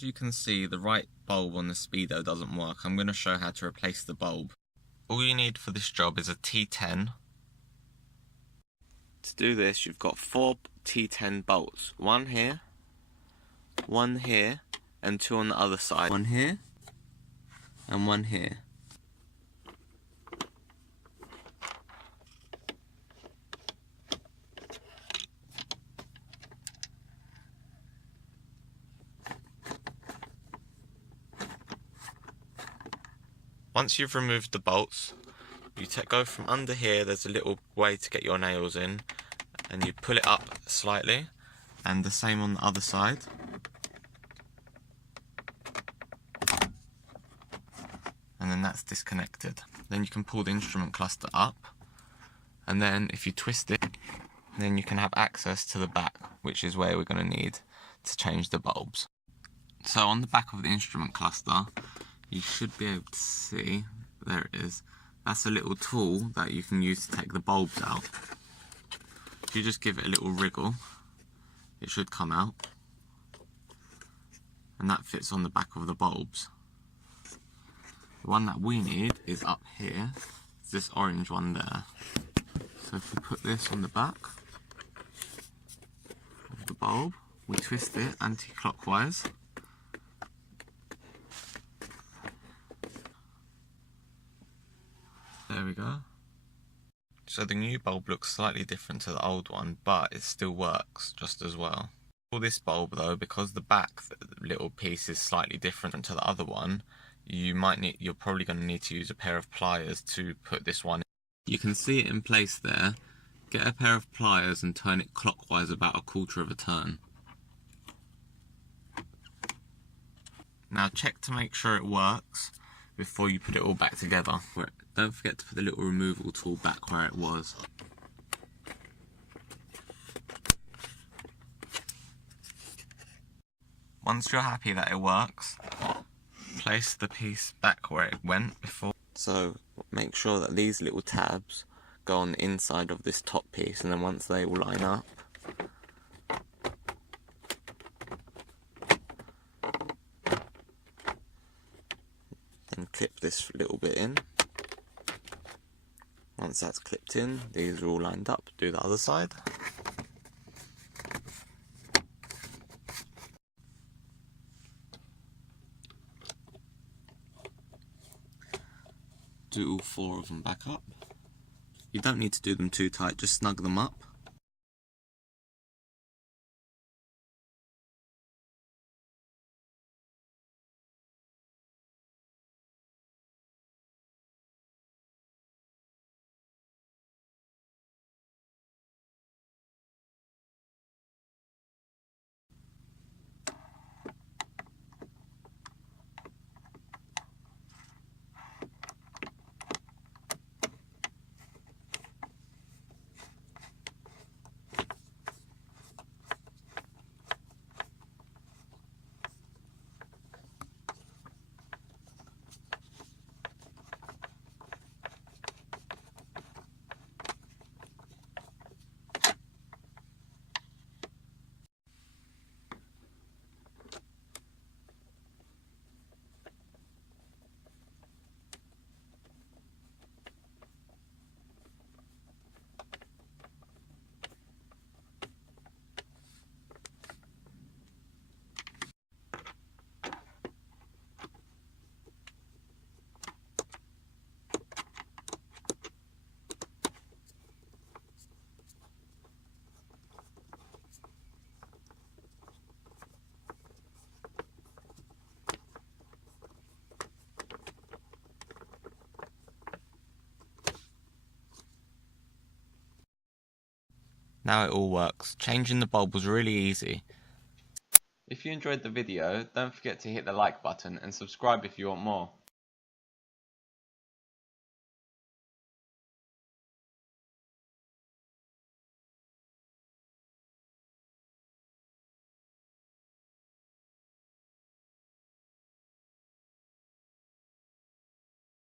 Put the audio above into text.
As you can see, the right bulb on the Speedo doesn't work. I'm going to show how to replace the bulb. All you need for this job is a T10. To do this, you've got 4 T10 bolts. One here, and 2 on the other side. One here, and one here. Once you've removed the bolts, you go from under here. There's a little way to get your nails in, and you pull it up slightly, and the same on the other side. And then that's disconnected. Then you can pull the instrument cluster up, and then if you twist it, then you can have access to the back, which is where we're going to need to change the bulbs. So on the back of the instrument cluster, you should be able to see, there it is, that's a little tool that you can use to take the bulbs out. If you just give it a little wriggle, it should come out, and that fits on the back of the bulbs. The one that we need is up here, it's this orange one there. So if we put this on the back of the bulb, we twist it anti-clockwise. There we go. So the new bulb looks slightly different to the old one, but it still works just as well. For this bulb though, because the back little piece is slightly different to the other one, you're probably going to need to use a pair of pliers to put this one in. You can see it in place there. Get a pair of pliers and turn it clockwise about a quarter of a turn. Now check to make sure it works before you put it all back together. Don't forget to put the little removal tool back where it was. Once you're happy that it works, place the piece back where it went before. So make sure that these little tabs go on the inside of this top piece, and then once they all line up, then clip this little bit in. Once that's clipped in, these are all lined up. Do the other side. Do all 4 of them back up. You don't need to do them too tight, just snug them up. Now it all works. Changing the bulb was really easy. If you enjoyed the video, don't forget to hit the like button and subscribe if you want more.